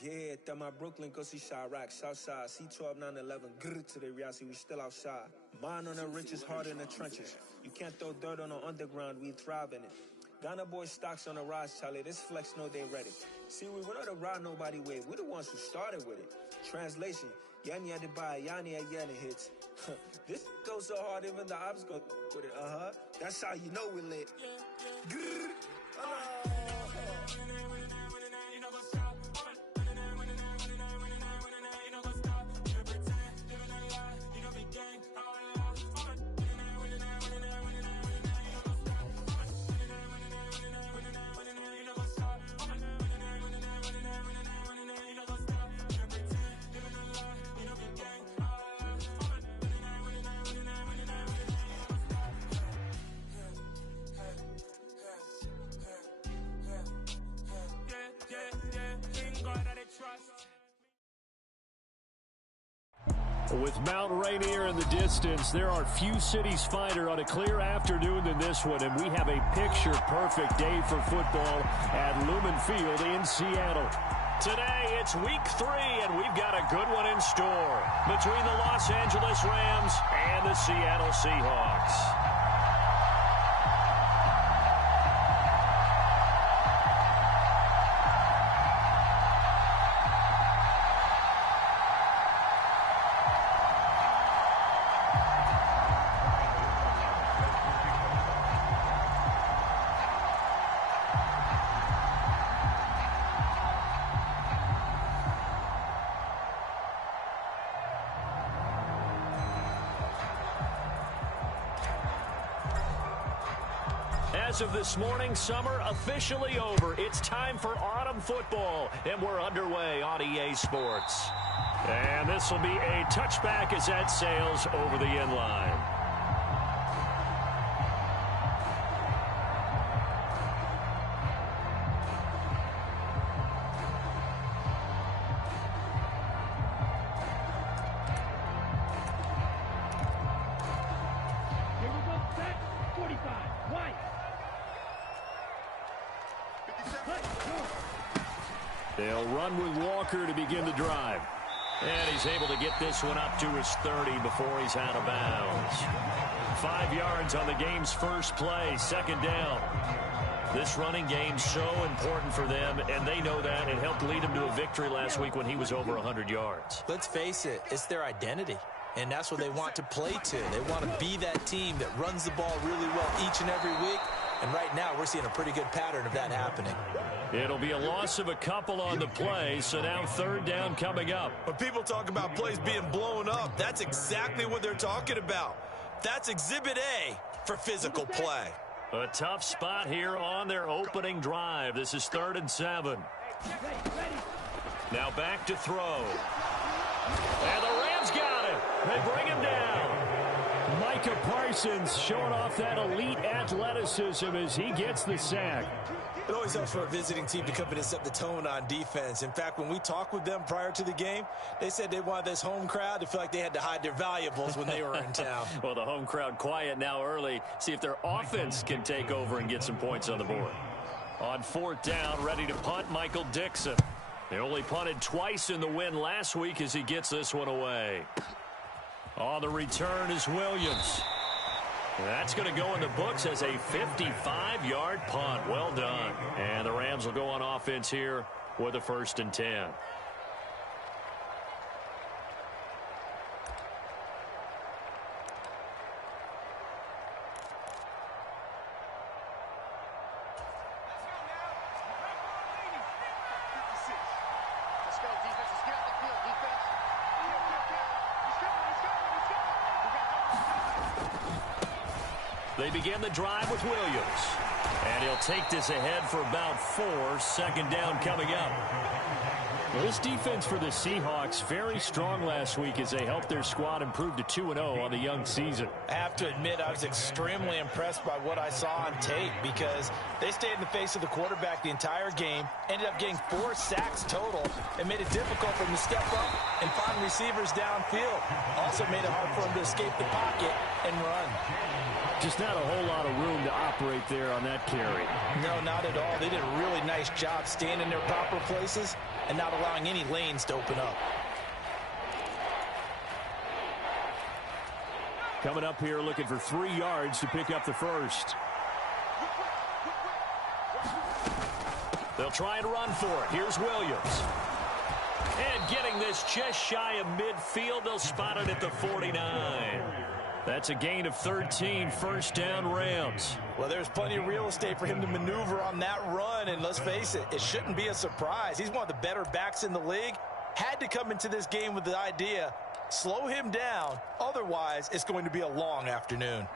Yeah, tell my Brooklyn, go see Chirac, Southside, C12, 911, grr to the Riasi, we still outside. Mine on the riches, hard in the trenches. You can't throw dirt on the underground, we thrive in it. Ghana boys stocks on the rise, Charlie, this flex know they ready. See, we not the ride nobody wave, we the ones who started with it. Translation, Yanni had to buy, Yanni at Yanni hits. This goes so hard, even the ops go with it, That's how you know we lit. Grr, With Mount Rainier in the distance, there are few cities finer on a clear afternoon than this one, and we have a picture-perfect day for football at Lumen Field in Seattle. Today, it's week 3, and we've got a good one in store between the Los Angeles Rams and the Seattle Seahawks. As of this morning, summer officially over. It's time for autumn football, and we're underway on EA Sports. And this will be a touchback as that sails over the end line. They'll run with Walker to begin the drive. And he's able to get this one up to his 30 before he's out of bounds. 5 yards on the game's first play, second down. This running game's so important for them, and they know that. It helped lead them to a victory last week when he was over 100 yards. Let's face it, it's their identity. And that's what they want to play to. They want to be that team that runs the ball really well each and every week. And right now, we're seeing a pretty good pattern of that happening. It'll be a loss of a couple on the play, so now third down coming up. When people talk about plays being blown up, that's exactly what they're talking about. That's Exhibit A for physical play. A tough spot here on their opening drive. This is 3rd and 7. Now back to throw. And the Rams got it. They bring him down. Micah Parsons showing off that elite athleticism as he gets the sack. It always helps for a visiting team to come in and set the tone on defense. In fact, when we talked with them prior to the game, they said they wanted this home crowd to feel like they had to hide their valuables when they were in town. Well, the home crowd quiet now early. See if their offense can take over and get some points on the board. On 4th down, ready to punt, Michael Dixon. They only punted twice in the win last week as he gets this one away. On the return is Williams. That's going to go in the books as a 55-yard punt. Well done. And the Rams will go on offense here with a 1st and 10. They begin the drive with Williams. And he'll take this ahead for about 4. 2nd down coming up. Well, this defense for the Seahawks very strong last week as they helped their squad improve to 2-0 on the young season. I have to admit I was extremely impressed by what I saw on tape because they stayed in the face of the quarterback the entire game, ended up getting 4 sacks total, and made it difficult for them to step up and find receivers downfield. Also made it hard for them to escape the pocket and run. Just not a whole lot of room to operate there on that carry. No, not at all. They did a really nice job staying in their proper places and not allowing any lanes to open up. Coming up here looking for 3 yards to pick up the first. They'll try and run for it. Here's Williams. And getting this just shy of midfield, they'll spot it at the 49. That's a gain of 13, first down Rams. Well, there's plenty of real estate for him to maneuver on that run, and let's face it, it shouldn't be a surprise. He's one of the better backs in the league. Had to come into this game with the idea, slow him down, otherwise it's going to be a long afternoon.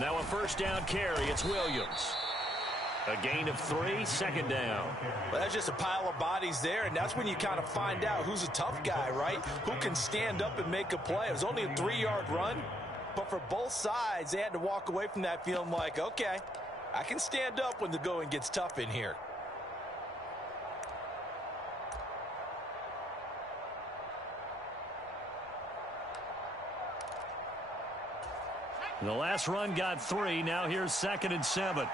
Now a first down carry, it's Williams. A gain of 3, second down. Well, that's just a pile of bodies there, and that's when you kind of find out who's a tough guy, right? Who can stand up and make a play. It was only a 3-yard run, but for both sides, they had to walk away from that feeling like, okay, I can stand up when the going gets tough in here. The last run got 3. Now here's 2nd and 7.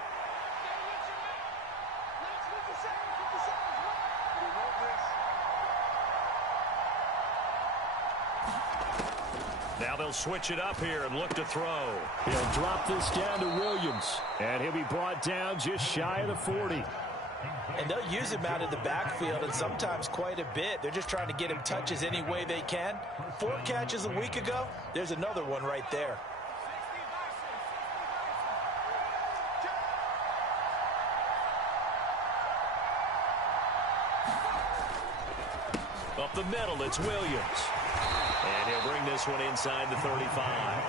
Now they'll switch it up here and look to throw. He'll drop this down to Williams. And he'll be brought down just shy of the 40. And they'll use him out of the backfield, and sometimes quite a bit. They're just trying to get him touches any way they can. 4 catches a week ago. There's another one right there. Up the middle, it's Williams. And he'll bring this one inside the 35.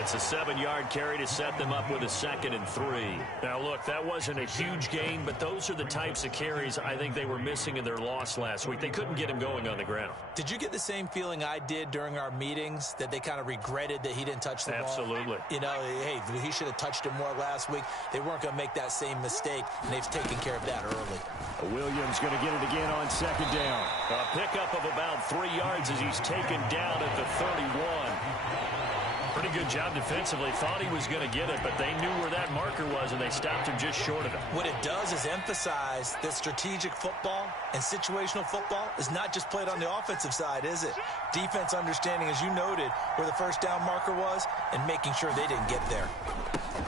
It's a 7-yard carry to set them up with a 2nd and 3. Now, look, that wasn't a huge gain, but those are the types of carries I think they were missing in their loss last week. They couldn't get him going on the ground. Did you get the same feeling I did during our meetings, that they kind of regretted that he didn't touch the ball? Absolutely. You know, hey, he should have touched him more last week. They weren't going to make that same mistake, and they've taken care of that early. Williams going to get it again on 2nd down. A pickup of about 3 yards as he's taken down at the 31. Pretty good job defensively. Thought he was going to get it, but they knew where that marker was, and they stopped him just short of it. What it does is emphasize that strategic football and situational football is not just played on the offensive side, is it? Defense understanding, as you noted, where the first down marker was and making sure they didn't get there.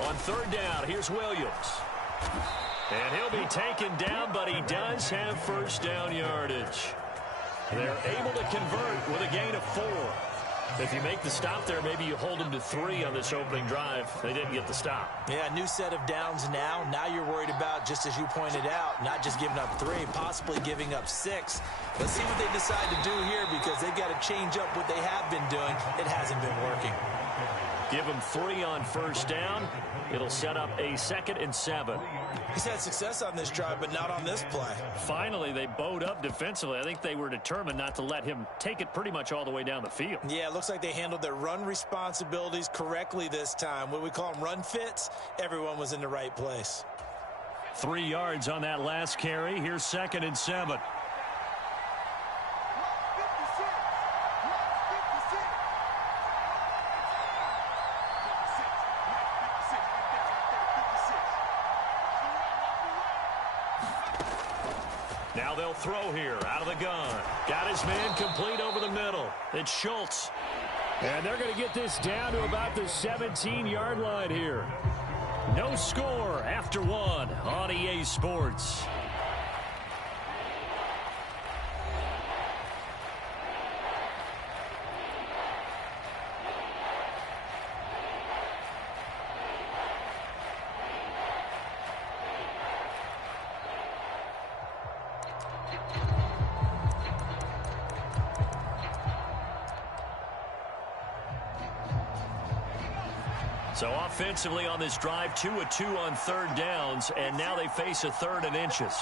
On 3rd down, here's Williams. And he'll be taken down, but he does have first down yardage. They're able to convert with a gain of 4. If you make the stop there, maybe you hold them to 3 on this opening drive. They didn't get the stop. Yeah, new set of downs now. Now you're worried about, just as you pointed out, not just giving up 3, possibly giving up 6. Let's see what they decide to do here, because they've got to change up what they have been doing. It hasn't been working. Give them 3 on first down. It'll set up a 2nd and 7. He's had success on this drive, but not on this play. Finally, they bowed up defensively. I think they were determined not to let him take it pretty much all the way down the field. Yeah, it looks like they handled their run responsibilities correctly this time. What we call them run fits, everyone was in the right place. 3 yards on that last carry. Here's 2nd and 7. Now they'll throw here out of the gun. Got his man complete over the middle. It's Schultz. And they're going to get this down to about the 17-yard line here. No score after 1 on EA Sports. So offensively on this drive, 2 of 2 on 3rd downs, and now they face a 3rd and inches.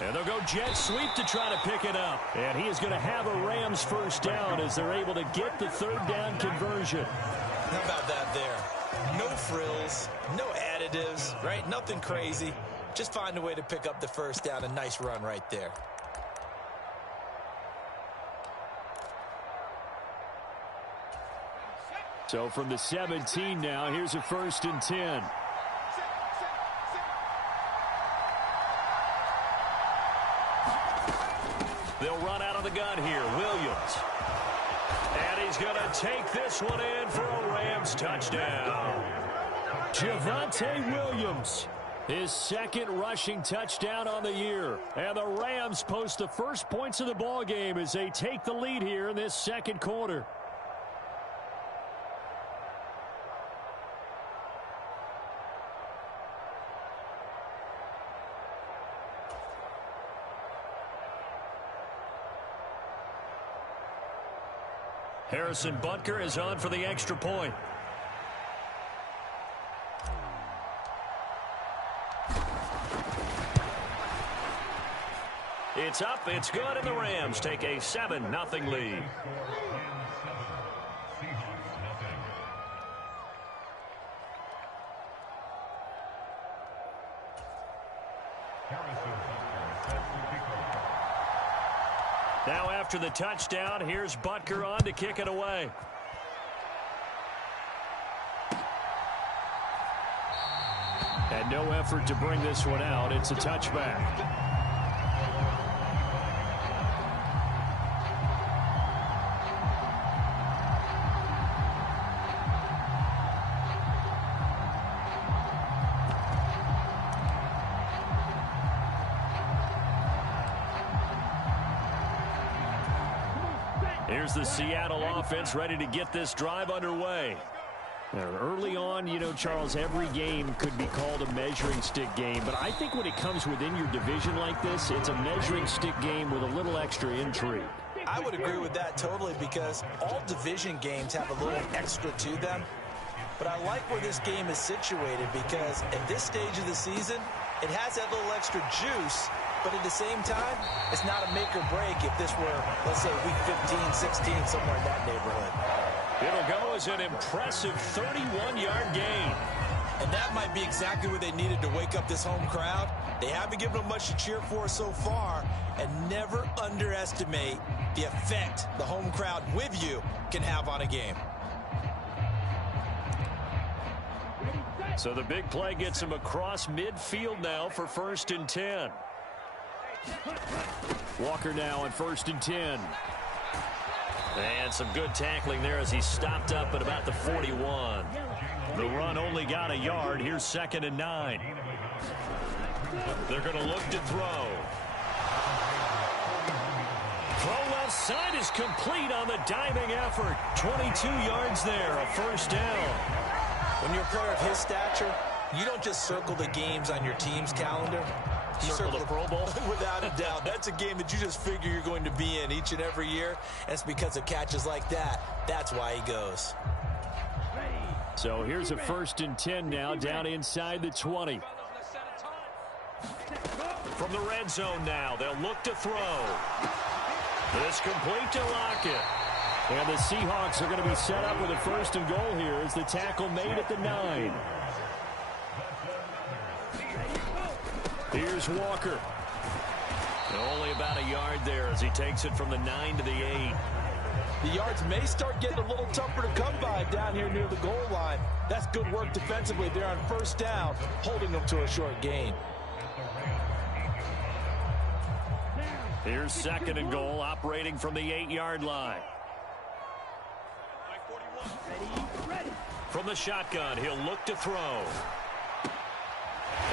And they'll go jet sweep to try to pick it up. And he is going to have a Rams first down as they're able to get the 3rd down conversion. How about that there? No frills, no additives, right? Nothing crazy. Just find a way to pick up the first down. A nice run right there. So from the 17 now, here's a 1st and 10. They'll run out of the gun here. Williams. And he's going to take this one in for a Rams touchdown. Javonte Williams, his 2nd rushing touchdown on the year. And the Rams post the first points of the ball game as they take the lead here in this 2nd quarter. Harrison Butker is on for the extra point. It's up, it's good, and the Rams take a 7-0 lead. Now after the touchdown, here's Butker on to kick it away. And no effort to bring this one out. It's a touchback. Here's the Seattle offense ready to get this drive underway. Early on, you know, Charles, every game could be called a measuring stick game. But I think when it comes within your division like this, it's a measuring stick game with a little extra intrigue. I would agree with that totally because all division games have a little extra to them. But I like where this game is situated because at this stage of the season, it has that little extra juice. But at the same time, it's not a make or break if this were, let's say, week 15, 16, somewhere in that neighborhood. It'll go as an impressive 31-yard gain. And that might be exactly what they needed to wake up this home crowd. They haven't given them much to cheer for so far, and never underestimate the effect the home crowd with you can have on a game. So the big play gets him across midfield now for 1st and 10. Walker now on 1st and 10. And some good tackling there as he stopped up at about the 41. The run only got a yard. Here's 2nd and 9. They're going to look to throw. Throw left side is complete on the diving effort. 22 yards there, a 1st down. When you're a player of his stature, you don't just circle the games on your team's calendar. You circle the Pro Bowl? Without a doubt. That's a game that you just figure you're going to be in each and every year. And it's because of catches like that. That's why he goes. So here's a 1st and 10 now down inside the 20. From the red zone now, they'll look to throw. This complete to Lockett. And the Seahawks are going to be set up with a 1st and goal here as the tackle made at the 9. Here's Walker. Only about a yard there as he takes it from the 9 to the 8. The yards may start getting a little tougher to come by down here near the goal line. That's good work defensively there on 1st down, holding them to a short gain. Here's 2nd and goal, operating from the 8-yard line. From the shotgun, he'll look to throw.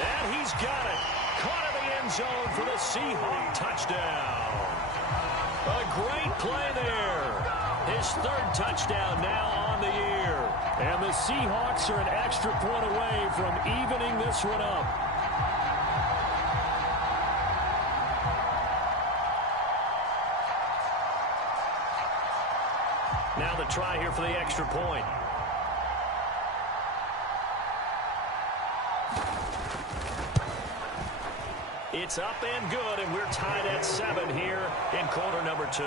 And he's got it. Caught in the end zone for the Seahawk touchdown. A great play there. His 3rd touchdown now on the year. And the Seahawks are an extra point away from evening this one up. Now the try here for the extra point. It's up and good, and we're tied at 7 here in quarter number 2.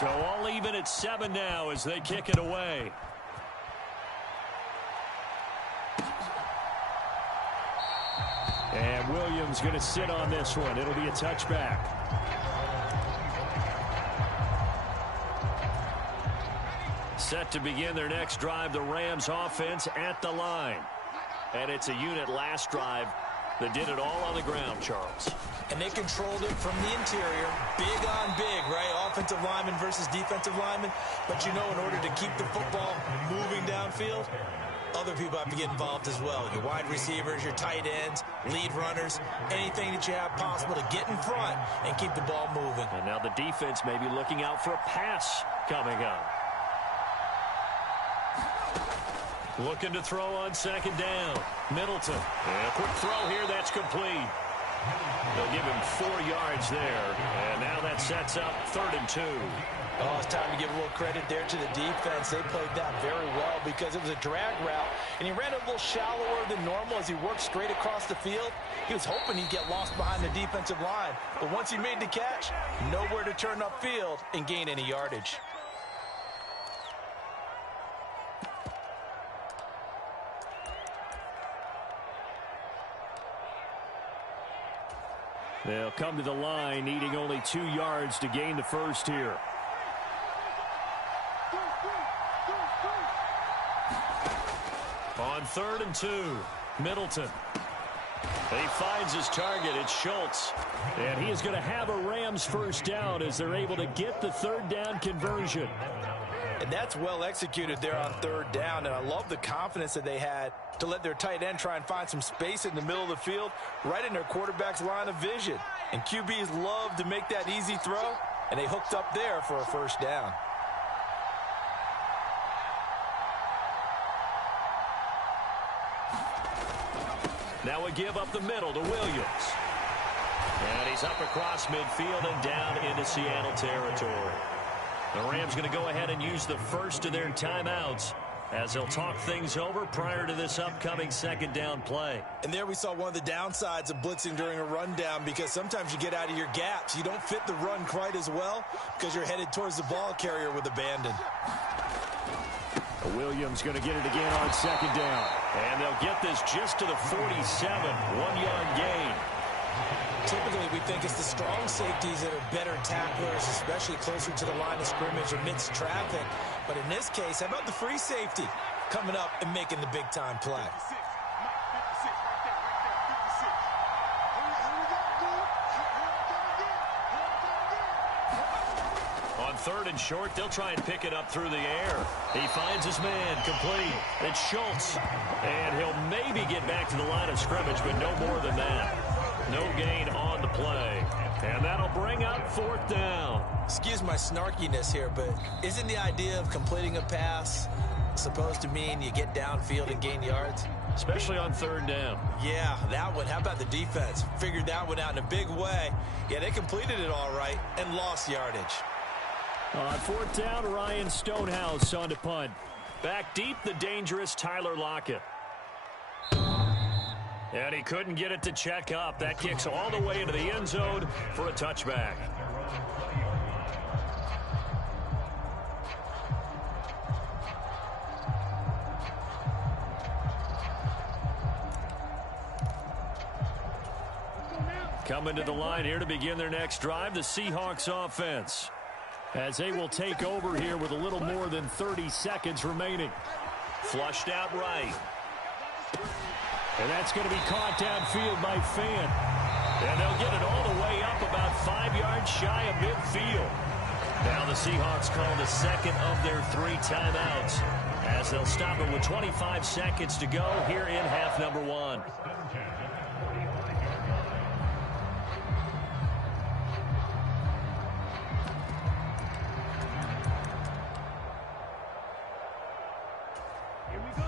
So all even at 7 now as they kick it away. And Williams going to sit on this one. It'll be a touchback. Set to begin their next drive, the Rams offense at the line. And it's a unit last drive that did it all on the ground, Charles. And they controlled it from the interior, big on big, right? Offensive lineman versus defensive lineman. But you know, in order to keep the football moving downfield, other people have to get involved as well. Your wide receivers, your tight ends, lead runners, anything that you have possible to get in front and keep the ball moving. And now the defense may be looking out for a pass coming up. Looking to throw on second down. Middleton. And a quick throw here. That's complete. They'll give him 4 yards there. And now that sets up 3rd and 2. Oh, it's time to give a little credit there to the defense. They played that very well because it was a drag route. And he ran a little shallower than normal as he worked straight across the field. He was hoping he'd get lost behind the defensive line. But once he made the catch, nowhere to turn upfield and gain any yardage. They'll come to the line, needing only 2 yards to gain the first here. On 3rd and 2, Middleton. He finds his target. It's Schultz. And he is going to have a Rams first down as they're able to get the 3rd down conversion. And that's well executed there on 3rd down. And I love the confidence that they had to let their tight end try and find some space in the middle of the field, right in their quarterback's line of vision. And QBs love to make that easy throw, and they hooked up there for a first down. Now a give up the middle to Williams. And he's up across midfield and down into Seattle territory. The Rams going to go ahead and use the first of their timeouts as they'll talk things over prior to this upcoming 2nd down play. And there we saw one of the downsides of blitzing during a rundown, because sometimes you get out of your gaps. You don't fit the run quite as well because you're headed towards the ball carrier with abandon. Williams going to get it again on 2nd down. And they'll get this just to the 47, 1-yard gain. Typically, we think it's the strong safeties that are better tacklers, especially closer to the line of scrimmage amidst traffic. But in this case, how about the free safety coming up and making the big-time play? On 3rd and short, they'll try and pick it up through the air. He finds his man, complete. It's Schultz. And he'll maybe get back to the line of scrimmage, but no more than that. No gain on the play. And that'll bring up 4th down. Excuse my snarkiness here, but isn't the idea of completing a pass supposed to mean you get downfield and gain yards? Especially on 3rd down. Yeah, that one. How about the defense? Figured that one out in a big way. Yeah, they completed it all right and lost yardage. On 4th down, Ryan Stonehouse on to punt. Back deep, the dangerous Tyler Lockett. And he couldn't get it to check up. That kicks all the way into the end zone for a touchback. Coming to the line here to begin their next drive, the Seahawks offense, as they will take over here with a little more than 30 seconds remaining. Flushed out right. And that's going to be caught downfield by Fant. And they'll get it all the way up about 5 yards shy of midfield. Now the Seahawks call the 2nd of their 3 timeouts as they'll stop it with 25 seconds to go here in half number 1.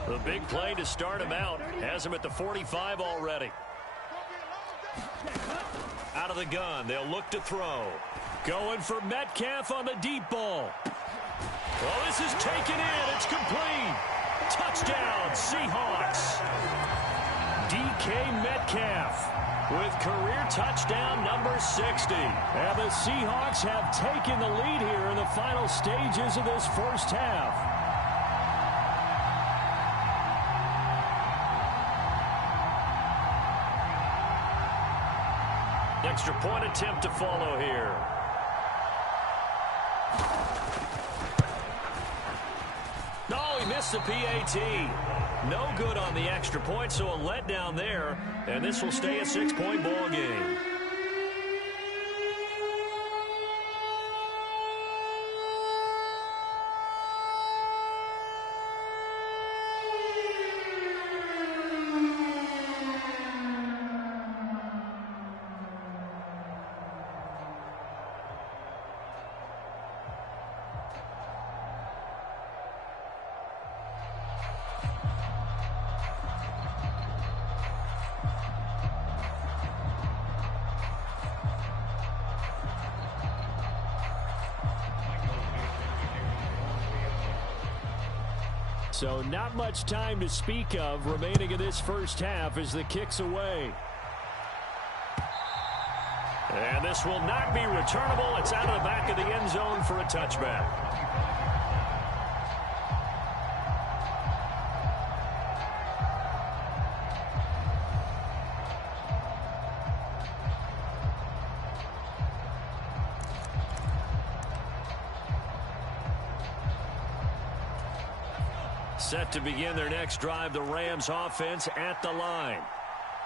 The big play to start him out. Has him at the 45 already. Out of the gun. They'll look to throw. Going for Metcalf on the deep ball. Well, this is taken in. It's complete. Touchdown, Seahawks. DK Metcalf with career touchdown number 60. And the Seahawks have taken the lead here in the final final stages of this first half. Extra point attempt to follow here. No, he missed the PAT. No good on the extra point, so a letdown there, and this will stay a 6-point ball game. So not much time to speak of remaining in this first half as the kick's away. And this will not be returnable. It's out of the back of the end zone for a touchback. Set to begin their next drive, the Rams offense at the line.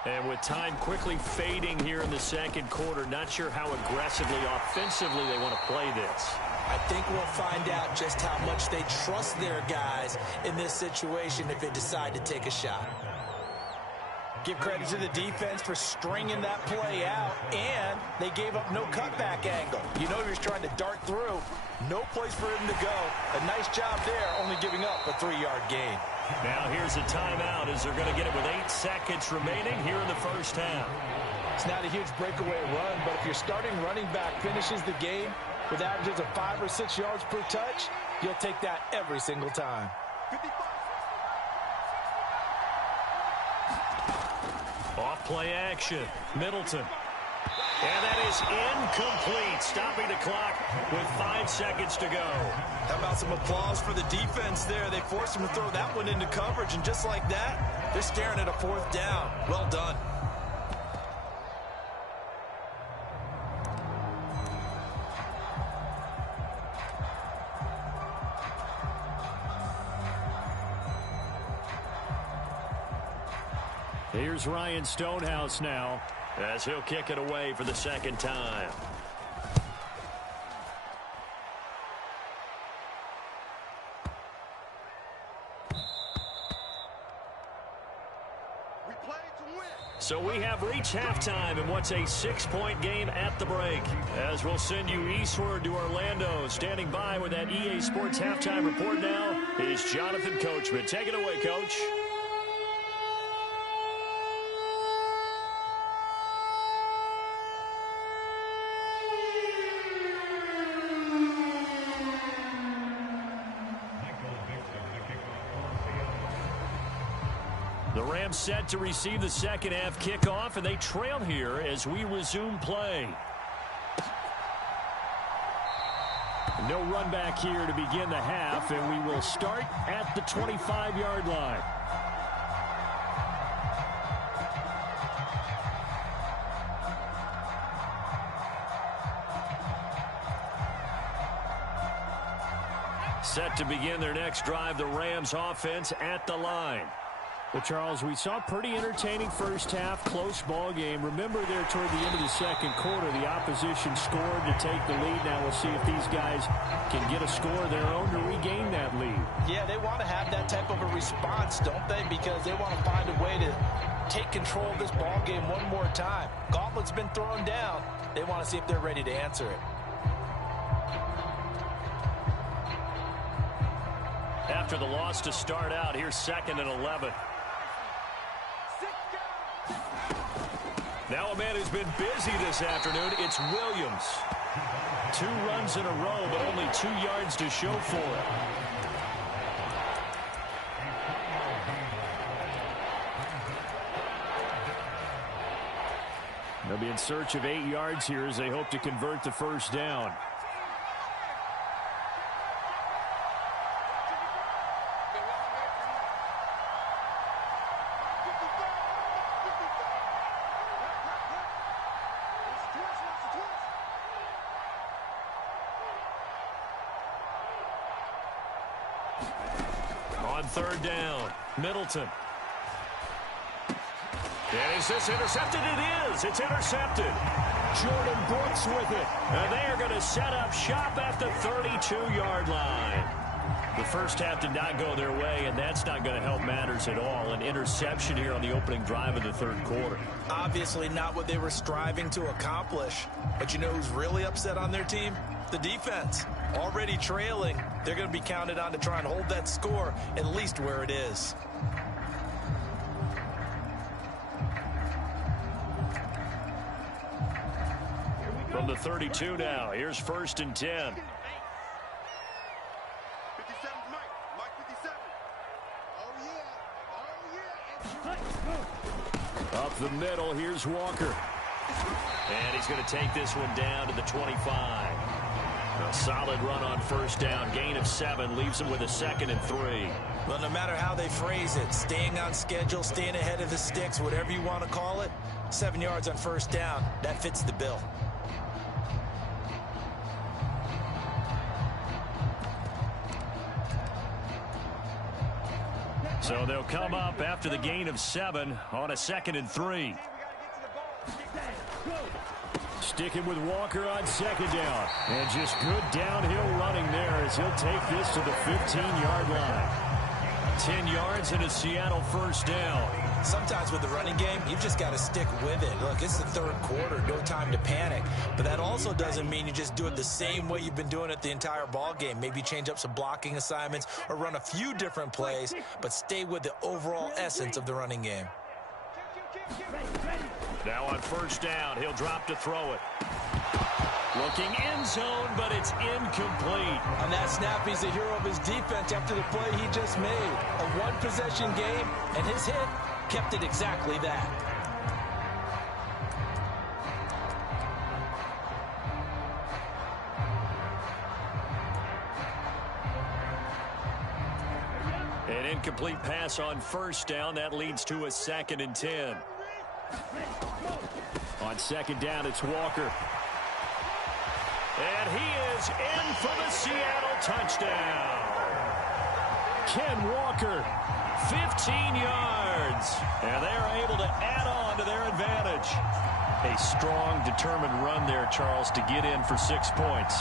And with time quickly fading here in the second quarter, not sure how aggressively, offensively they want to play this. I think we'll find out just how much they trust their guys in this situation if they decide to take a shot. Give credit to the defense for stringing that play out, and they gave up no cutback angle. You know he was trying to dart through. No place for him to go. A nice job there, only giving up a 3-yard gain. Now here's a timeout as they're going to get it with 8 seconds remaining here in the first half. It's not a huge breakaway run, but if your starting running back finishes the game with averages of 5 or 6 yards per touch, you'll take that every single time. Off play action. Middleton. And that is incomplete, stopping the clock with 5 seconds to go. How about some applause for the defense there? They forced him to throw that one into coverage, and just like that, they're staring at a 4th down. Well done. Here's Ryan Stonehouse now as he'll kick it away for the second time. So we have reached halftime in what's a 6-point game at the break. As we'll send you eastward to Orlando. Standing by with that EA Sports halftime report now is Jonathan Coachman. Take it away, Coach. The Rams set to receive the second half kickoff, and they trail here as we resume play. No run back here to begin the half, and we will start at the 25-yard line. Set to begin their next drive, the Rams offense at the line. Well, Charles, we saw a pretty entertaining first half, close ball game. Remember there toward the end of the second quarter, the opposition scored to take the lead. Now we'll see if these guys can get a score of their own to regain that lead. Yeah, they want to have that type of a response, don't they? Because they want to find a way to take control of this ball game one more time. Gauntlet's been thrown down. They want to see if they're ready to answer it. After the loss to start out, here's 2nd and 11. Now a man who's been busy this afternoon, it's Williams. 2 runs in a row, but only 2 yards to show for it. They'll be in search of 8 yards here as they hope to convert the first down. On third down, Middleton. And is this intercepted? It is. It's intercepted. Jordan Brooks with it. And they are going to set up shop at the 32-yard line. The first half did not go their way, and that's not going to help matters at all. An interception here on the opening drive of the third quarter. Obviously not what they were striving to accomplish. But you know who's really upset on their team? The defense. Already trailing. They're going to be counted on to try and hold that score at least where it is. From the 32 now, here's 1st and 10. Up the middle, here's Walker. And he's going to take this one down to the 25. A solid run on first down. Gain of 7 leaves him with a 2nd and 3. Well, no matter how they phrase it, staying on schedule, staying ahead of the sticks, whatever you want to call it, 7 yards on first down, that fits the bill. So they'll come up after the gain of 7 on a 2nd and 3. Sticking with Walker on 2nd down. And just good downhill running there as he'll take this to the 15-yard line. 10 yards and a Seattle first down. Sometimes with the running game, you've just got to stick with it. Look, it's the third quarter, no time to panic. But that also doesn't mean you just do it the same way you've been doing it the entire ball game. Maybe change up some blocking assignments or run a few different plays, but stay with the overall essence of the running game. Now on first down, he'll drop to throw it. Looking end zone, but it's incomplete. On that snap, he's the hero of his defense after the play he just made. A one-possession game, and his hit kept it exactly that. An incomplete pass on first down. That leads to a 2nd and 10. On 2nd down, it's Walker. And he is in for the Seattle touchdown. Ken Walker, 15 yards. And they are able to add on to their advantage. A strong, determined run there, Charles, to get in for 6 points.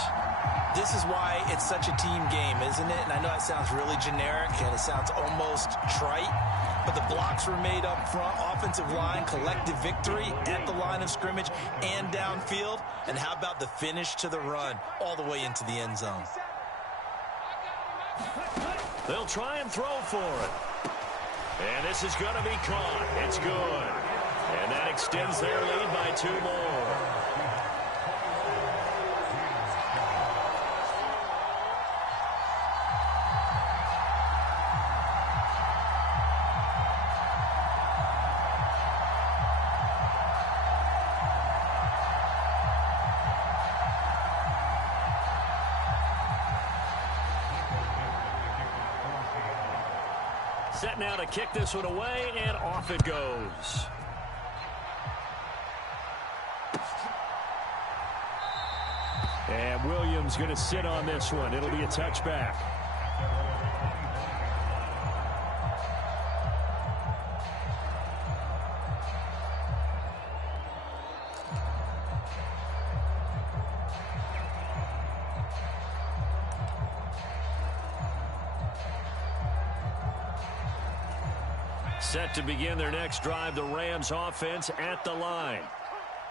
This is why it's such a team game, isn't it? And I know that sounds really generic and it sounds almost trite, but the blocks were made up front, offensive line, collective victory at the line of scrimmage and downfield. And how about the finish to the run all the way into the end zone? They'll try and throw for it. And this is going to be caught. It's good. And that extends their lead by 2 more. Set now to kick this one away, and off it goes. And Williams going to sit on this one. It'll be a touchback. Set to begin their next drive, the Rams offense at the line.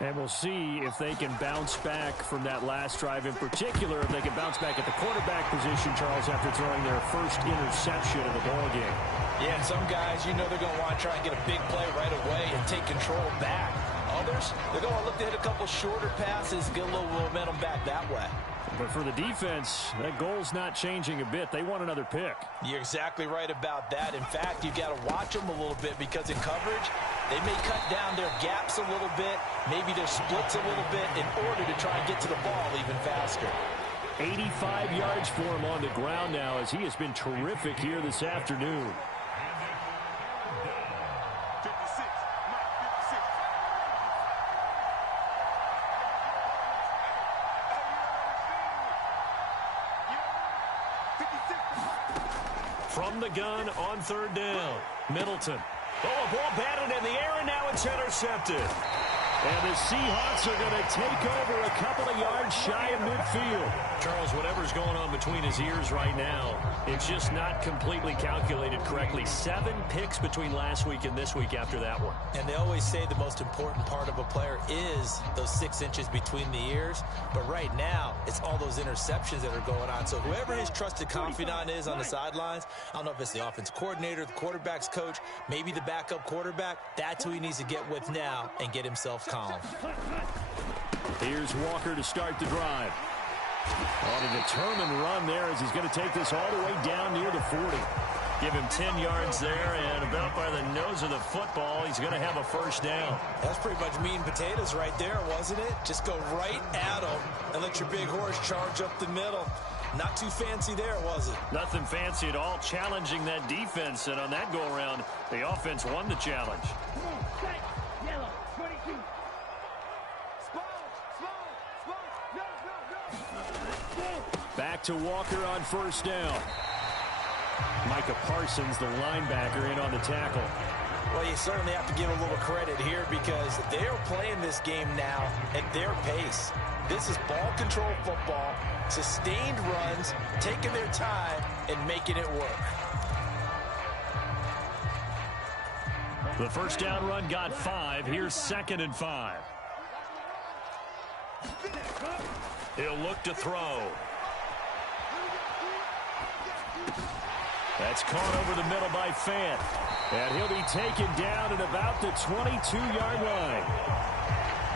And we'll see if they can bounce back from that last drive, in particular if they can bounce back at the quarterback position, Charles, after throwing their first interception of the ball game. Yeah, and some guys, you know they're going to want to try and get a big play right away and take control back. Others, they're going to look to hit a couple shorter passes, get a little momentum back that way. But for the defense, that goal's not changing a bit. They want another pick. You're exactly right about that. In fact, you've got to watch them a little bit because in coverage, they may cut down their gaps a little bit, maybe their splits a little bit in order to try and get to the ball even faster. 85 yards for him on the ground now as he has been terrific here this afternoon. from the gun on third down. Middleton. Oh, a ball batted in the air, and now it's intercepted. And the Seahawks are going to take over a couple of yards shy of midfield. Charles, whatever's going on between his ears right now, it's just not completely calculated correctly. 7 picks between last week and this week after that one. And they always say the most important part of a player is those 6 inches between the ears. But right now, it's all those interceptions that are going on. So whoever his trusted confidant is on the sidelines, I don't know if it's the offense coordinator, the quarterback's coach, maybe the backup quarterback, that's who he needs to get with now and get himself calm. Here's Walker to start the drive. On a determined run there as he's going to take this all the way down near the 40. Give him 10 yards there, and about by the nose of the football, he's going to have a first down. That's pretty much meat and potatoes right there, wasn't it? Just go right at him and let your big horse charge up the middle. Not too fancy there, was it? Nothing fancy at all, challenging that defense, and on that go-around, the offense won the challenge. Yellow, 22. Back to Walker on first down. Micah Parsons, the linebacker, in on the tackle. Well, you certainly have to give a little credit here because they are playing this game now at their pace. This is ball control football, sustained runs, taking their time, and making it work. The first down run got 5. Here's 2nd and 5. He'll look to throw. That's caught over the middle by Fant. And he'll be taken down at about the 22-yard line.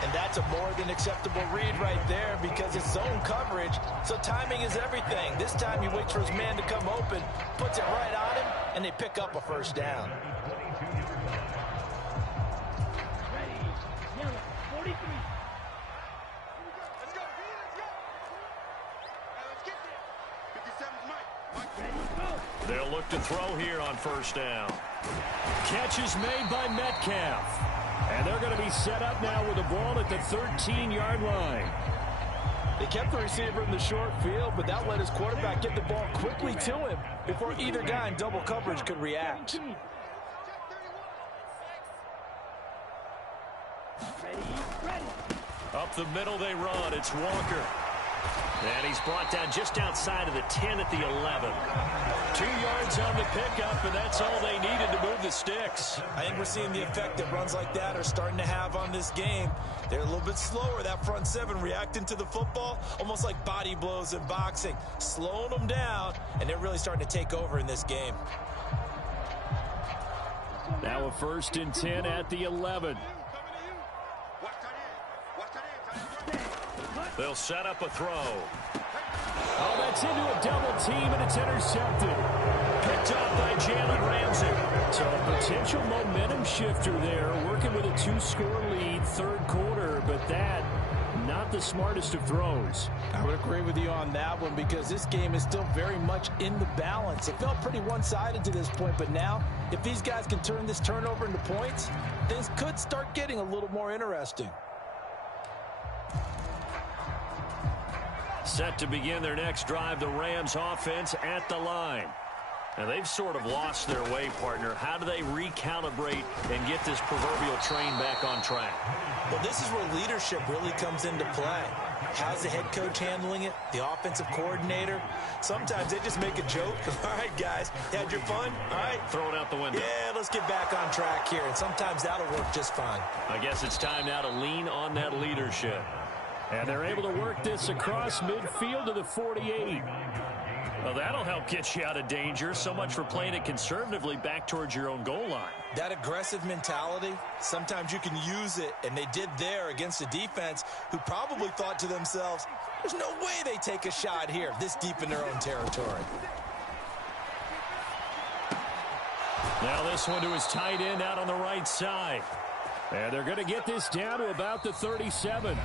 And that's a more than acceptable read right there because it's zone coverage, so timing is everything. This time he waits for his man to come open, puts it right on him, and they pick up a first down. Yellow, 43. They'll look to throw here on first down. Catch is made by Metcalf. And they're going to be set up now with the ball at the 13-yard line. They kept the receiver in the short field, but that let his quarterback get the ball quickly to him before either guy in double coverage could react. Up the middle they run. It's Walker. And he's brought down just outside of the 10 at the 11. 2 yards on the pickup, and that's all they needed to move the sticks. I think we're seeing the effect that runs like that are starting to have on this game. They're a little bit slower, that front seven, reacting to the football, almost like body blows in boxing, slowing them down, and they're really starting to take over in this game. Now a 1st and 10 at the 11. They'll set up a throw. Oh, that's into a double team, and it's intercepted. Picked up by Jalen Ramsey. So a potential momentum shifter there, working with a 2-score lead, third quarter, but that, not the smartest of throws. I would agree with you on that one because this game is still very much in the balance. It felt pretty one-sided to this point, but now, if these guys can turn this turnover into points, things could start getting a little more interesting. Set to begin their next drive, the Rams offense at the line. And they've sort of lost their way, partner. How do they recalibrate and get this proverbial train back on track? Well, this is where leadership really comes into play. How's the head coach handling it? The offensive coordinator? Sometimes they just make a joke. All right, guys, had your fun? All right. Throw it out the window. Yeah, let's get back on track here. And sometimes that'll work just fine. I guess it's time now to lean on that leadership. And they're able to work this across midfield to the 48. Well, that'll help get you out of danger. So much for playing it conservatively back towards your own goal line. That aggressive mentality, sometimes you can use it, and they did there against a defense who probably thought to themselves, there's no way they take a shot here this deep in their own territory. Now this one to his tight end out on the right side. And they're going to get this down to about the 37.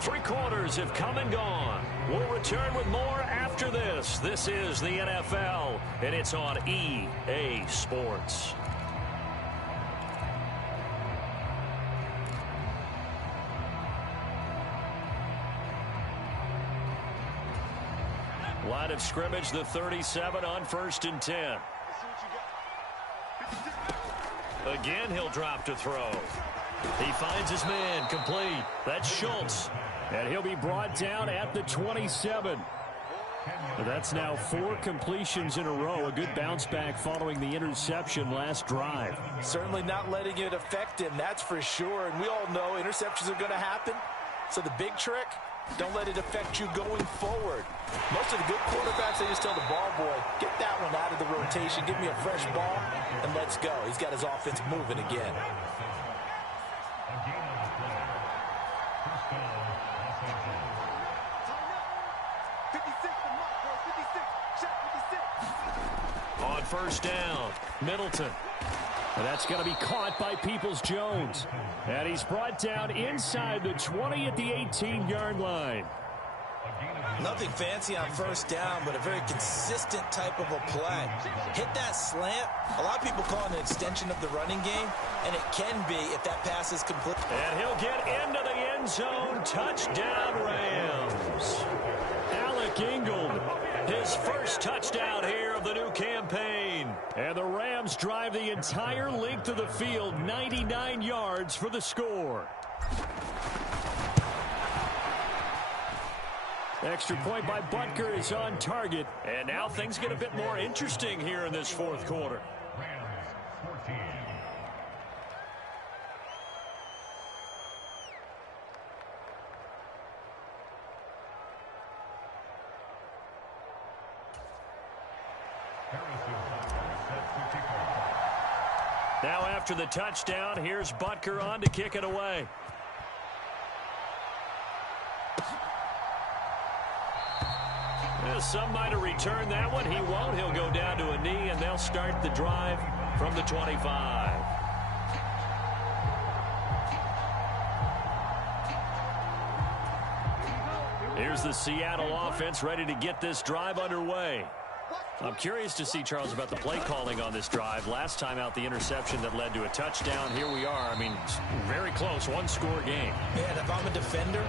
3 quarters have come and gone. We'll return with more after this. This is the NFL, and it's on EA Sports. Line line of scrimmage, the 37 on 1st and 10. Again, he'll drop to throw. He finds his man, complete. That's Schultz. And he'll be brought down at the 27. That's now 4 completions in a row. A good bounce back following the interception last drive. Certainly not letting it affect him, that's for sure. And we all know interceptions are going to happen. So the big trick, don't let it affect you going forward. Most of the good quarterbacks, they just tell the ball boy, get that one out of the rotation, give me a fresh ball, and let's go. He's got his offense moving again. On 1st down, Middleton. And that's going to be caught by Peoples-Jones. And he's brought down inside the 20 at the 18-yard line. Nothing fancy on 1st down, but a very consistent type of a play. Hit that slant. A lot of people call it an extension of the running game, and it can be if that pass is complete. And he'll get into the end zone. Touchdown, Rams. Alec Ingold, his first touchdown here of the new campaign. And the Rams drive the entire length of the field, 99 yards for the score. Extra point by Butker is on target. And now things get a bit more interesting here in this 4th quarter. Now after the touchdown, here's Butker on to kick it away. Some might have returned that one. He won't. He'll go down to a knee, and they'll start the drive from the 25. Here's the Seattle offense ready to get this drive underway. I'm curious to see, Charles, about the play calling on this drive. Last time out, the interception that led to a touchdown. Here we are. I mean, very close, 1-score game. Man, if I'm a defender,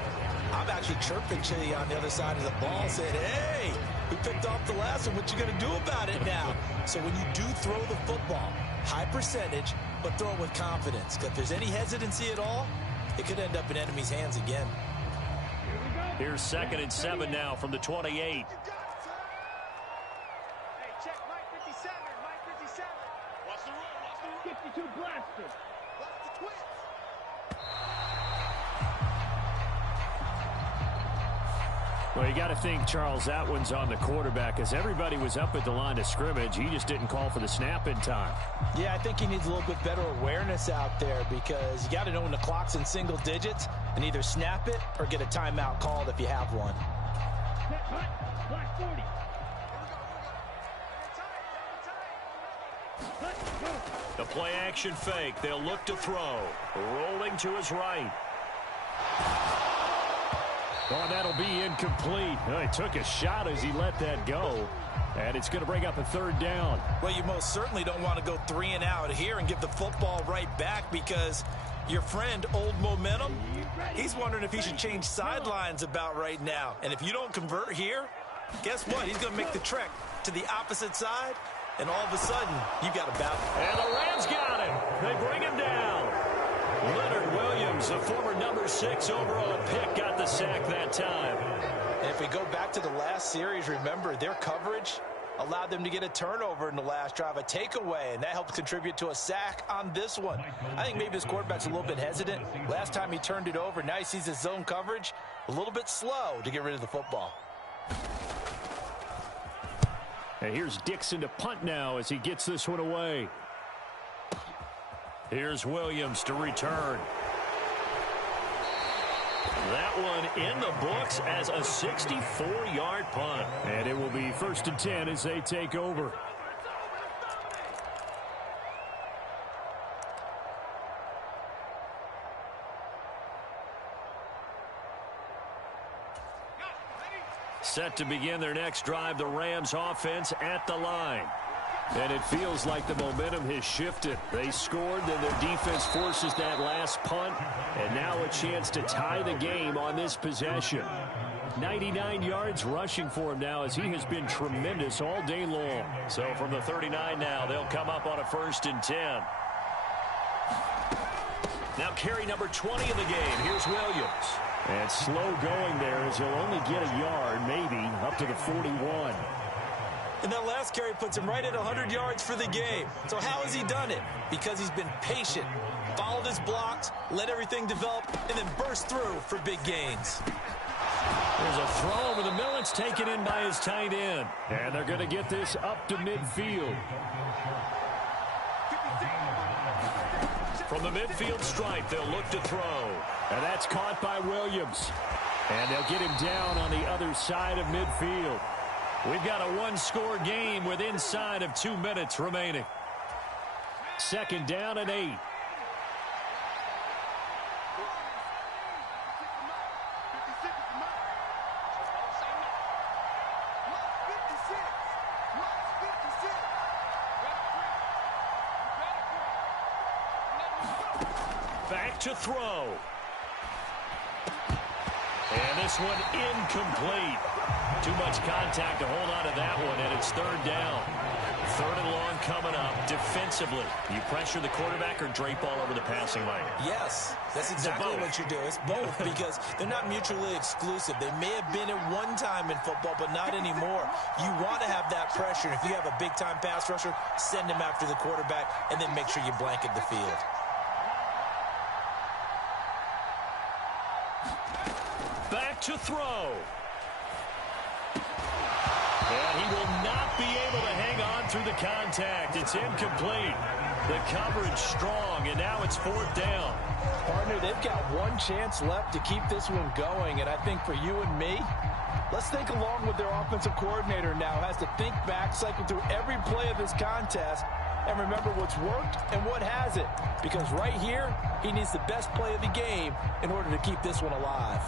I'm actually chirping to you on the other side of the ball, saying, hey, we picked off the last one. What you going to do about it now? So when you do throw the football, high percentage, but throw it with confidence. Because if there's any hesitancy at all, it could end up in enemy's hands again. Here's 2nd and 7 now from the 28. Hey, check Mike 57. Mike 57. What's the rule? 52 blaster. What's the twist? Well, you got to think, Charles, that one's on the quarterback, as everybody was up at the line of scrimmage. He just didn't call for the snap in time. Yeah, I think he needs a little bit better awareness out there, because you got to know when the clock's in single digits and either snap it or get a timeout called if you have one. Black 40. The play action fake. They'll look to throw. Rolling to his right. Oh, that'll be incomplete. He took a shot as he let that go. And it's going to bring up a 3rd down. Well, you most certainly don't want to go 3 and out here and give the football right back, because your friend, Old Momentum, he's wondering if he should change sidelines about right now. And if you don't convert here, guess what? He's going to make the trek to the opposite side, and all of a sudden, you got a battle. And the Rams got him. They bring him down. Leonard Williams, the former number 6 overall pick, got the sack that time. And if we go back to the last series, remember, their coverage allowed them to get a turnover in the last drive, a takeaway, and that helped contribute to a sack on this one. I think maybe this quarterback's a little bit hesitant. Last time he turned it over, now he sees his zone coverage a little bit slow to get rid of the football. And here's Dixon to punt now as he gets this one away. Here's Williams to return. That one in the books as a 64-yard punt. And it will be 1st and 10 as they take over. Set to begin their next drive, the Rams offense at the line. And it feels like the momentum has shifted. They scored, then their defense forces that last punt, and now a chance to tie the game on this possession. 99 yards rushing for him now as he has been tremendous all day long. So from the 39 now, they'll come up on a 1st and 10. Now carry number 20 in the game. Here's Williams. And slow going there as he'll only get a yard, maybe, up to the 41. And that last carry puts him right at 100 yards for the game. So how has he done it? Because he's been patient, followed his blocks, let everything develop, and then burst through for big gains. There's a throw over the middle. It's taken in by his tight end. And they're going to get this up to midfield. From the midfield stripe, they'll look to throw. And that's caught by Williams. And they'll get him down on the other side of midfield. We've got a one-score game with inside of 2 minutes remaining. 2nd down and 8. Back to throw. And this one incomplete. Too much contact to hold on to that one, and it's 3rd down. 3rd and long coming up. Defensively, you pressure the quarterback or drape all over the passing lane? Yes, that's exactly what you do. It's both because they're not mutually exclusive. They may have been at one time in football, but not anymore. You want to have that pressure. If you have a big-time pass rusher, send him after the quarterback, and then make sure you blanket the field. Back to throw. And he will not be able to hang on through the contact. It's incomplete. The coverage strong, and now it's 4th down. Partner, they've got one chance left to keep this one going, and I think for you and me, let's think along with their offensive coordinator now. Has to think back, cycle through every play of this contest, and remember what's worked and what hasn't. Because right here, he needs the best play of the game in order to keep this one alive.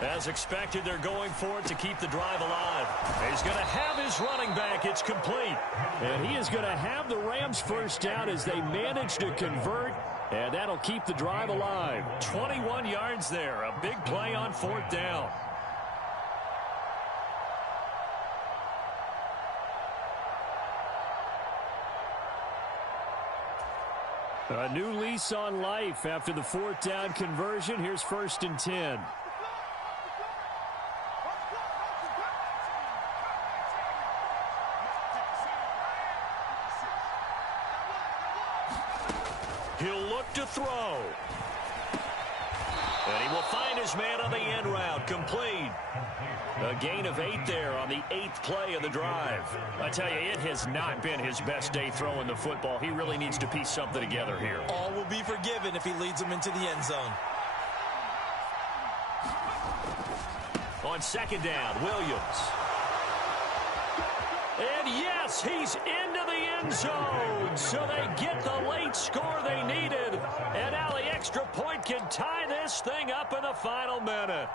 As expected, they're going for it to keep the drive alive. He's going to have his running back. It's complete. And he is going to have the Rams 1st down as they manage to convert. And that'll keep the drive alive. 21 yards there. A big play on 4th down. A new lease on life after the 4th down conversion. Here's 1st and 10. He'll look to throw. And he will find his man on the end route. Complete. A gain of 8 there on the 8th play of the drive. I tell you, it has not been his best day throwing the football. He really needs to piece something together here. All will be forgiven if he leads them into the end zone. On 2nd down, Williams. And yes, he's into the end zone. So they get the late score they needed. And now the extra point can tie this thing up in the final minute.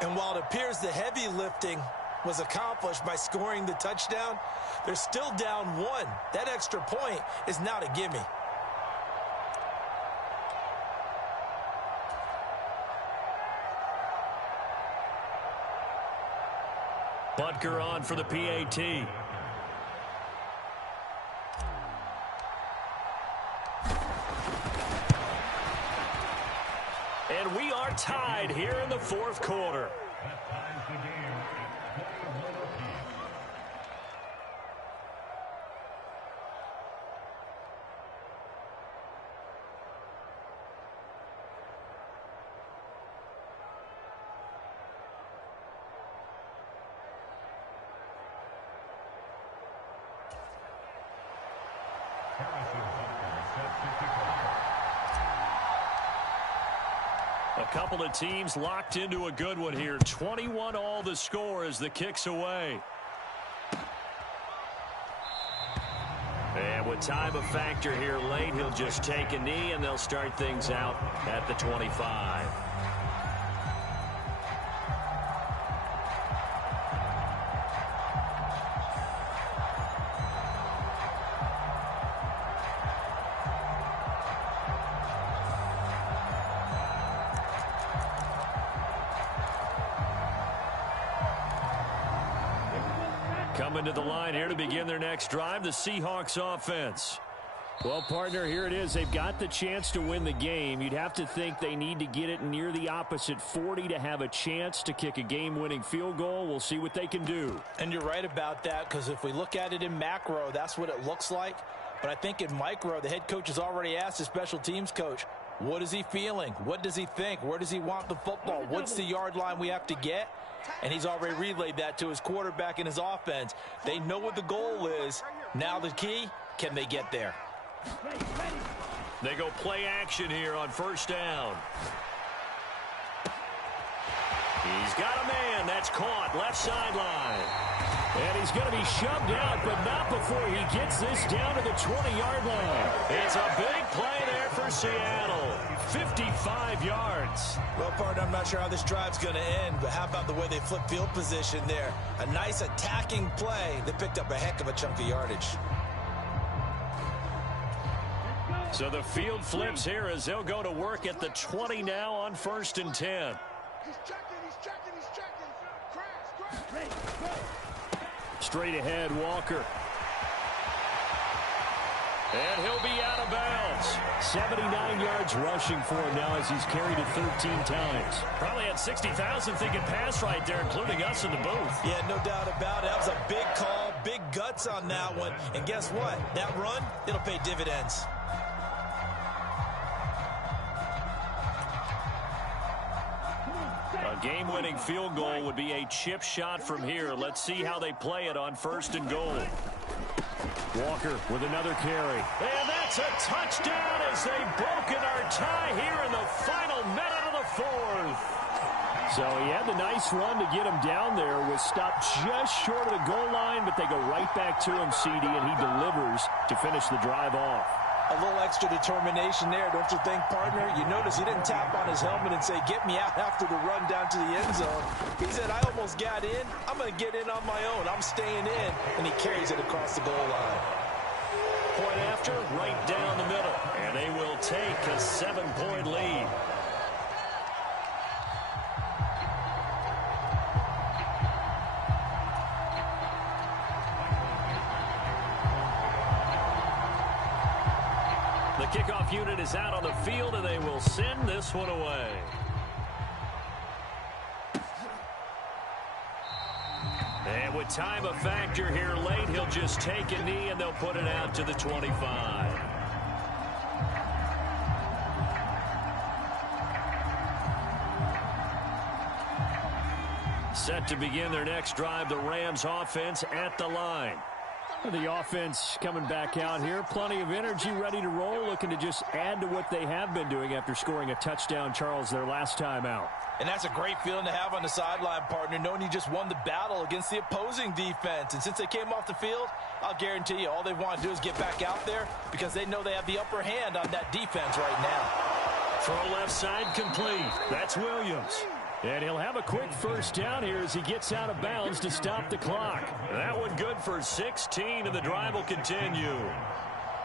And while it appears the heavy lifting was accomplished by scoring the touchdown, they're still down 1. That extra point is not a gimme. Butker on for the PAT. And we are tied here in the 4th quarter. A couple of teams locked into a good one here. 21-all the score as the kick's away. And with time a factor here late, he'll just take a knee, and they'll start things out at the 25. Coming to the line here to begin their next drive, the Seahawks offense. Well, partner, here it is. They've got the chance to win the game. You'd have to think they need to get it near the opposite 40 to have a chance to kick a game-winning field goal. We'll see what they can do. And you're right about that, because if we look at it in macro, that's what it looks like. But I think in micro, the head coach has already asked the special teams coach, what is he feeling? What does he think? Where does he want the football? What's the yard line we have to get? And he's already relayed that to his quarterback and his offense. They know what the goal is. Now the key, can they get there? They go play action here on first down. He's got a man. That's caught. Left sideline. And he's going to be shoved out, but not before he gets this down to the 20-yard line. It's a big play there for Seattle. 55 yards. Well, partner, I'm not sure how this drive's going to end, but how about the way they flip field position there? A nice attacking play. They picked up a heck of a chunk of yardage. So the field flips here as they'll go to work at the 20 now on 1st and 10. He's checking. Crash. Straight ahead, Walker. And he'll be out of bounds. 79 yards rushing for him now as he's carried it 13 times. Probably had 60,000 thinking pass right there, including us in the booth. Yeah, no doubt about it. That was a big call, big guts on that one. And guess what? That run, it'll pay dividends. A game-winning field goal would be a chip shot from here. Let's see how they play it on 1st and goal. Walker with another carry. And that's a touchdown as they've broken our tie here in the final minute of the 4th. So he had the nice run to get him down there. Was stopped just short of the goal line, but they go right back to him, CD, and he delivers to finish the drive off. A little extra determination there, don't you think, partner? You notice he didn't tap on his helmet and say, get me out after the run down to the end zone. He said, I almost got in. I'm going to get in on my own. I'm staying in. And he carries it across the goal line. Point after, right down the middle. And they will take a 7-point lead. The kickoff unit is out on the field, and they will send this one away. And with time a factor here late, he'll just take a knee, and they'll put it out to the 25. Set to begin their next drive, the Rams offense at the line. The offense coming back out here. Plenty of energy, ready to roll, looking to just add to what they have been doing after scoring a touchdown, Charles, their last time out. And that's a great feeling to have on the sideline, partner, knowing you just won the battle against the opposing defense. And since they came off the field, I'll guarantee you all they want to do is get back out there because they know they have the upper hand on that defense right now. Throw left side complete. That's Williams. And he'll have a quick first down here as he gets out of bounds to stop the clock. That one good for 16, and the drive will continue.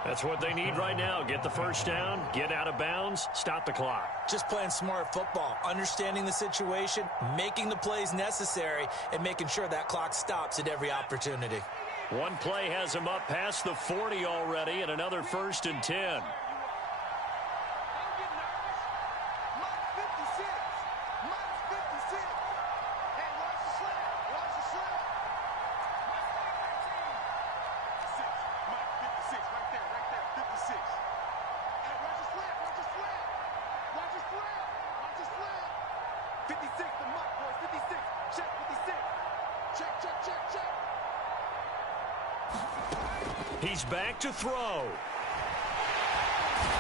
That's what they need right now. Get the first down, get out of bounds, stop the clock. Just playing smart football, understanding the situation, making the plays necessary, and making sure that clock stops at every opportunity. One play has him up past the 40 already, and another 1st and 10. He's back to throw.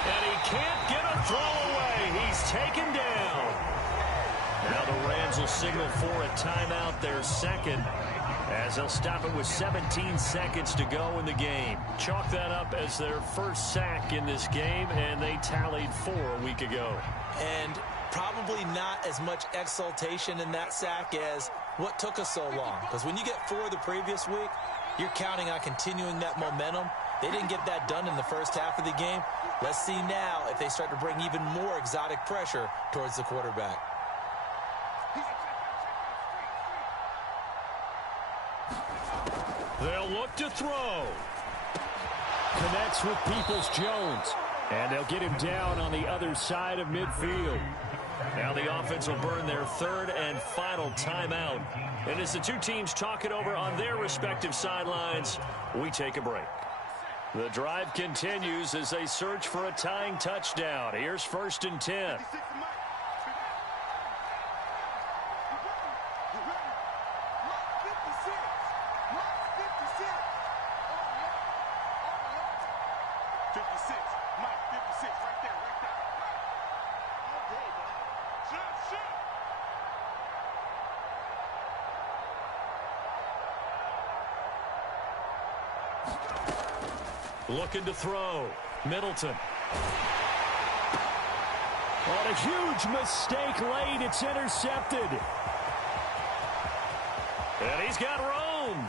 And he can't get a throw away. He's taken down. Now the Rams will signal for a timeout, their second, as they'll stop it with 17 seconds to go in the game. Chalk that up as their first sack in this game, and they tallied 4 a week ago. And probably not as much exultation in that sack as what took us so long. Because when you get 4 the previous week, you're counting on continuing that momentum. They didn't get that done in the first half of the game. Let's see now if they start to bring even more exotic pressure towards the quarterback. They'll look to throw. Connects with Peoples-Jones. And they'll get him down on the other side of midfield. Now the offense will burn their third and final timeout. And as the two teams talk it over on their respective sidelines, we take a break. The drive continues as they search for a tying touchdown. Here's 1st and 10. Looking to throw. Middleton. On a huge mistake late. It's intercepted. And he's got Rome.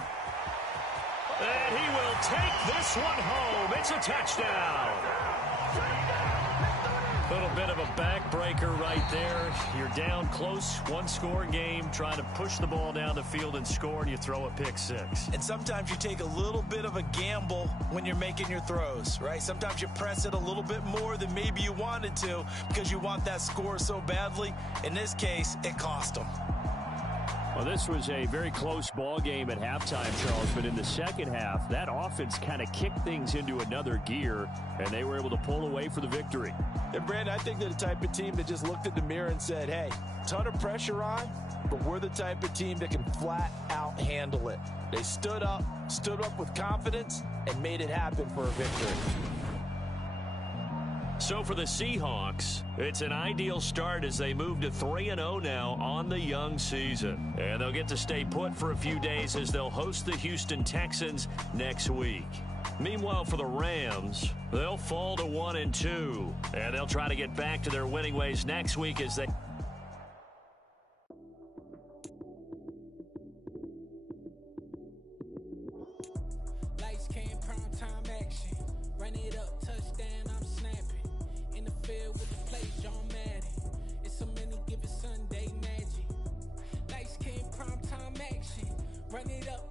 And he will take this one home. It's a touchdown. A little bit of a backbreaker right there. You're down close, one-score game, trying to push the ball down the field and score, and you throw a pick six. And sometimes you take a little bit of a gamble when you're making your throws, right? Sometimes you press it a little bit more than maybe you wanted to because you want that score so badly. In this case, it cost them. Well, this was a very close ball game at halftime, Charles, but in the second half, that offense kind of kicked things into another gear, and they were able to pull away for the victory. And, Brandon, I think they're the type of team that just looked in the mirror and said, hey, ton of pressure on, but we're the type of team that can flat out handle it. They stood up with confidence, and made it happen for a victory. So for the Seahawks, it's an ideal start as they move to 3-0 now on the young season. And they'll get to stay put for a few days as they'll host the Houston Texans next week. Meanwhile, for the Rams, they'll fall to 1-2. And they'll try to get back to their winning ways next week as they... Lights came, prime time action. Run it up, touchdown, I'm snapping. In the field with the play, John Madden. It's so many given Sunday magic. Lights came, prime time action. Run it up,